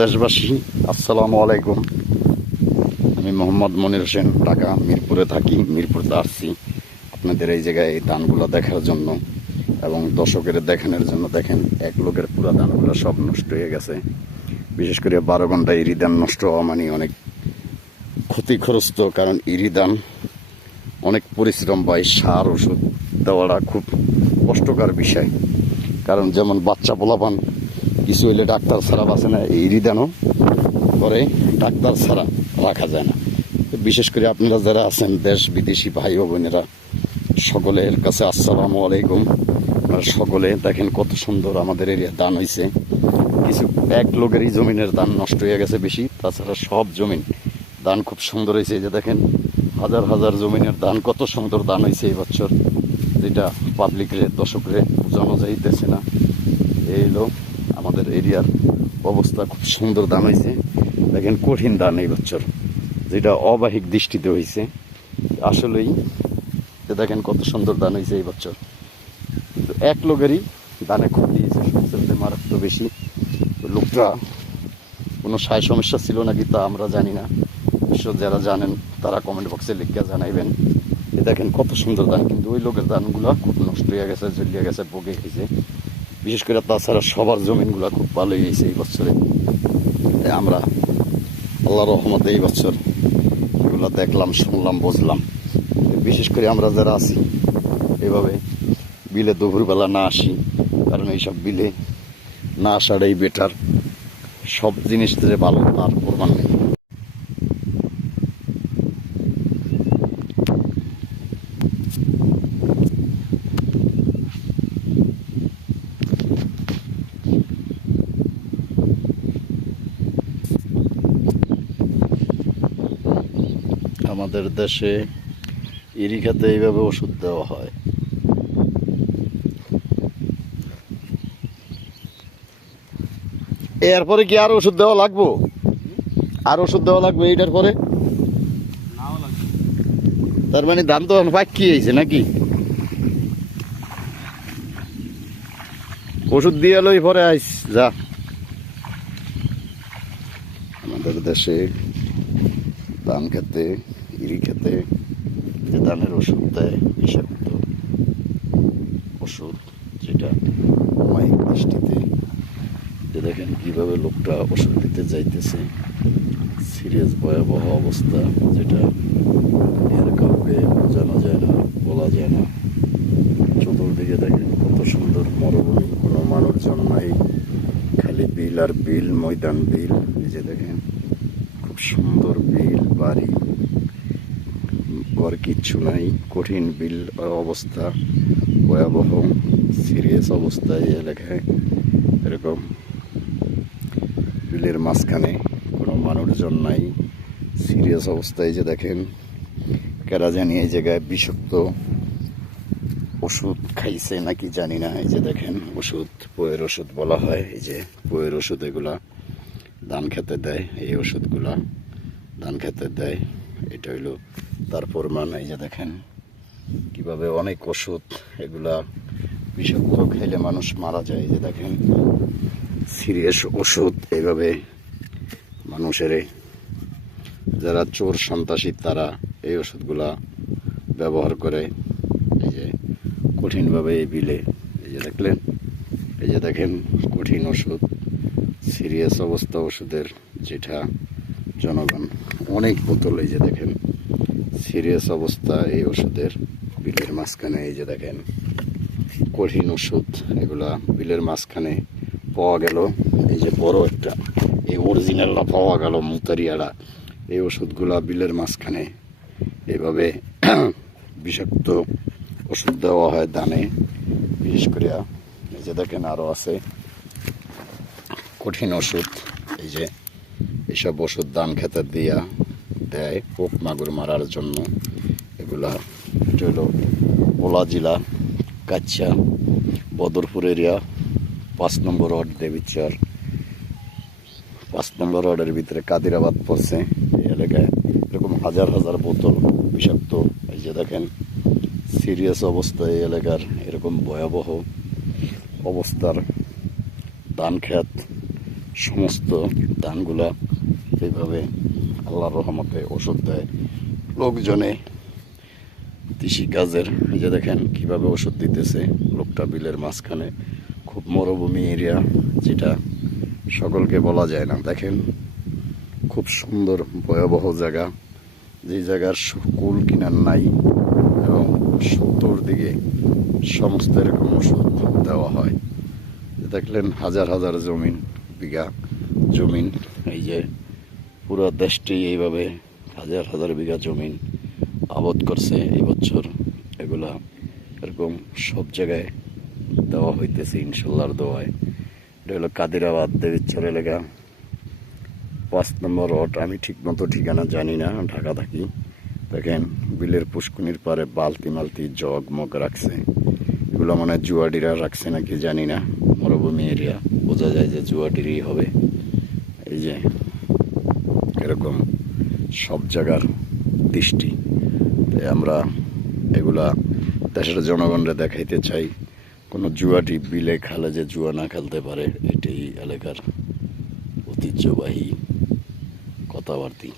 দেশবাসী, আসসালামু আলাইকুম। আমি মোহাম্মদ মনির হোসেন, ঢাকা মিরপুরে থাকি। মিরপুরতে আসছি আপনাদের এই জায়গায় এই ধানগুলো দেখার জন্য এবং দর্শকের দেখানোর জন্য। দেখেন, এক লোকের পুরা ধানগুলো সব নষ্ট হয়ে গেছে। বিশেষ করে 12 ঘন্টা ইরি ধান নষ্ট হওয়া মানে অনেক ক্ষতিগ্রস্ত, কারণ ইরি ধান অনেক পরিশ্রম পায়, সার ওষুধ দেওয়াটা খুব কষ্টকর বিষয়। কারণ যেমন বাচ্চা পোলাপান কিছু হইলে ডাক্তার ছাড়া বাঁচে না, এই রিদানও করে ডাক্তার ছাড়া রাখা যায় না। বিশেষ করে আপনারা যারা আছেন দেশ বিদেশি ভাই ও বোনেরা, সকলের কাছে আসসালামু আলাইকুম। আপনারা সকলে দেখেন কত সুন্দর আমাদের এরিয়া ধান হয়েছে। কিছু এক লোকেরই জমিনের ধান নষ্ট হয়ে গেছে বেশি, তাছাড়া সব জমিন ধান খুব সুন্দর হয়েছে। এই যে দেখেন, হাজার হাজার জমিনের ধান, কত সুন্দর ধান হয়েছে এই বছর, যেটা পাবলিকরে দর্শকরে বোঝানো যাইতেছে না। এই হলো আমাদের এরিয়ার অবস্থা, খুব সুন্দর ধান হয়েছে। দেখেন, কঠিন ধান এই বছর, যেটা অবাহিক দৃষ্টিতে হয়েছে। আসলেই দেখেন কত সুন্দর ধান হয়েছে এই বছর। কিন্তু এক লোকেরই ধানে ক্ষতি হয়েছে, সবচেয়ে মারাত্মক বেশি। লোকটা কোনো সায় সমস্যা ছিল নাকি তা আমরা জানি না। অবশ্য যারা জানেন তারা কমেন্ট বক্সে লিখে জানাইবেন। দেখেন কত সুন্দর ধান, কিন্তু ওই লোকের ধানগুলো খুব নষ্ট হয়ে গেছে, জ্বলিয়ে গেছে, বগে গেছে। বিশেষ করে তাছাড়া সবার জমিনগুলো খুব ভালো হয়েছে এই বছরে। আমরা আল্লাহ রহমতে এই বছর এগুলো দেখলাম, শুনলাম, বুঝলাম। বিশেষ করে আমরা যারা আছি এভাবে বিলে দুপুরবেলা না আসি, কারণ এইসব বিলে না আসাটাই বেটার। সব জিনিস যে ভালো তার প্রমাণ নেই। আমাদের দেশে ইরি খেতে এইভাবে ওষুধ দেওয়া হয়। এরপরে কি আর ওষুধ দেওয়া লাগবো? আর ওষুধ দেওয়া লাগবে এইটার পরে? তার মানে ধান তো পাকি হয়েছে নাকি? ওষুধ দিয়ে এলোই পরে আইস যা। আমাদের দেশে ধান খেতে, ইরি খেতে যে ধানের ওষুধ দেয়, বিষাক্ত ওষুধ, যেটা অমায়িক দৃষ্টিতে, যে দেখেন কিভাবে লোকটা ওষুধ দিতে যাইতেছে। সিরিয়াস ভয়াবহ অবস্থা, যেটা এর কাউকে বোঝানো যায় না, বলা যায় না। চতুর্দিকে দেখেন কত সুন্দর মরুভূমি, কোনো মানুষজন নাই, খালি বিল আর বিল, ময়দান বিল। এই যে দেখেন খুব সুন্দর বিল, বাড়ি ঘর কিচ্ছু নাই, কঠিন বিল অবস্থা, ভয়াবহ সিরিয়াস অবস্থায় এলাকায়। এরকম বিলের মাঝখানে কোনো মানুষজন নাই, সিরিয়াস অবস্থায়। যে দেখেন কেরা জানি এই জায়গায় বিষাক্ত ওষুধ খাইছে নাকি জানি না। এই যে দেখেন ওষুধ, পোয়ের ওষুধ বলা হয়। এই যে পোয়ের ওষুধ, এগুলা ধান খেতে দেয়, এই ওষুধগুলা ধান খেতে দেয়। এটা হইলো তার প্রমাণ। এই যে দেখেন কিভাবে অনেক ওষুধ, এগুলা বিষাক্ত খেলে মানুষ মারা যায়। এই যে দেখেন সিরিয়াস ওষুধ, এইভাবে মানুষের যারা চোর সন্ত্রাসী তারা এই ওষুধগুলা ব্যবহার করে। এই যে কঠিনভাবে এই বিলে, এই যে দেখলেন, এই যে দেখেন কঠিন ওষুধ, সিরিয়াস অবস্থা ওষুধের, যেটা জনগণ অনেক বোতল। এই যে দেখেন সিরিয়াস অবস্থা এই ওষুধের, বিলের মাঝখানে। এই যে দেখেন কঠিন ওষুধ, এগুলা বিলের মাঝখানে পাওয়া গেল। এই যে বড় একটা এই অরিজিনালটা পাওয়া গেল, মুতারিয়াটা। এই ওষুধগুলা বিলের মাঝখানে এইভাবে বিষাক্ত ওষুধ দেওয়া হয় ধানে, বিশেষ করে। এই যে দেখেন আরও আছে কঠিন ওষুধ। এই যে এইসব ওষুধ ধান খেতে দিয়া দেয় পোক মাগুর মারার জন্য। এগুলা এটা হলো ভোলা জেলা, কাচ্চা, বদরপুর এরিয়া, 5 নম্বর ওয়ার্ড, দেবীচর। 5 নম্বর ওয়ার্ডের ভিতরে কাদিরাবাদ পড়ছে। এই এলাকায় এরকম হাজার হাজার বোতল বিষাক্ত। এই যে দেখেন সিরিয়াস অবস্থা এই এলাকার, এরকম ভয়াবহ অবস্থার ধান ক্ষেত সমস্ত ধানগুলা এইভাবে আল্লাহর রহমতে ওষুধ দেয় লোকজনে কৃষিকাজের। এই যে দেখেন কিভাবে ওষুধ দিতেছে লোকটা বিলের মাঝখানে, খুব মরুভূমি এরিয়া, যেটা সকলকে বলা যায় না। দেখেন খুব সুন্দর ভয়াবহ জায়গা, যে জায়গার কুল কিনার নাই এবং চতুর্দিকে সমস্ত এরকম ওষুধ দেওয়া হয়। দেখলেন হাজার হাজার বিঘা জমিন, এই যে পুরো দেশটি এইভাবে হাজার হাজার বিঘা জমিন আবাদ করছে এই বছর। এগুলা এরকম সব জায়গায় দেওয়া হইতেছে ইনশাল্লাহর দোয়ায়। এটা হলো কাদিরাবাদ দেবীচর এলাকা 5 নম্বর ওয়ার্ড। আমি ঠিক মতো ঠিকানা জানি না, ঢাকা থাকি। দেখেন বিলের পুষ্কুনির পারে বালতি মালতি জগ মগ রাখছে, এগুলো মানে জুয়াডিরা রাখছে নাকি জানি না। মরুভূমি এরিয়া, বোঝা যায় যে জুয়াডিরই হবে। এই যে এরকম সব জায়গার দৃষ্টি, তাই আমরা এগুলা দেশের জনগণরা দেখাইতে চাই। কোনো জুয়াটি বিলে খালে যে জুয়া না খেলতে পারে, এটাই এলাকার ঐতিহ্যবাহী কথাবার্তা।